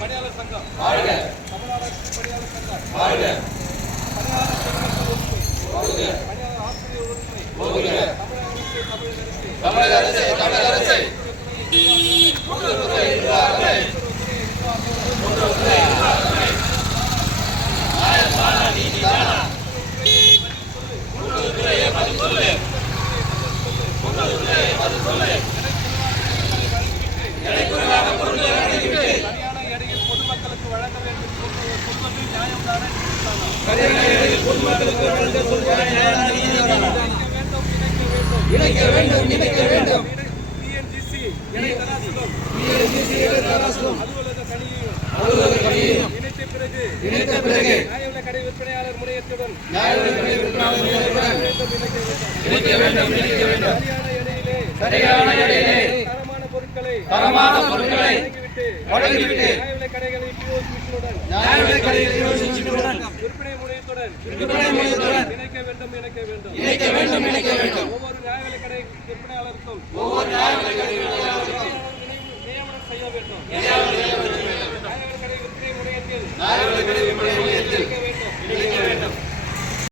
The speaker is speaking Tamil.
பணியாளர் சங்கம் தமிழ்நாடு அரசு பணியாளர் சங்கம் பணியாளர் ஆசிரியர் உரிமை தமிழக அரசு பொதுமக்களுக்கு வழங்க வேண்டும் சொல்வது நியாயம்தானே? இணைக்க வேண்டும். PNGC அலுவலக பணியையும் இணைத்த பிறகு நியாய விலைக் கடை விற்பனையாளர் முறையத்துடன் இணைக்க வேண்டும். சரியான எடையிலே தரமான பொருட்களை வழங்கிவிட்டு நியாய விலைக் கடைகளில் POS மிஷினுடன் விற்பனை முறையத்துடன் இணைக்க வேண்டும். ஒவ்வொரு நியாய விலைக் கடை விற்பனையாளருக்கும் நியமனம் செய்ய வேண்டும். நியாய விலைக் கடை விற்பனை முறையத்தில்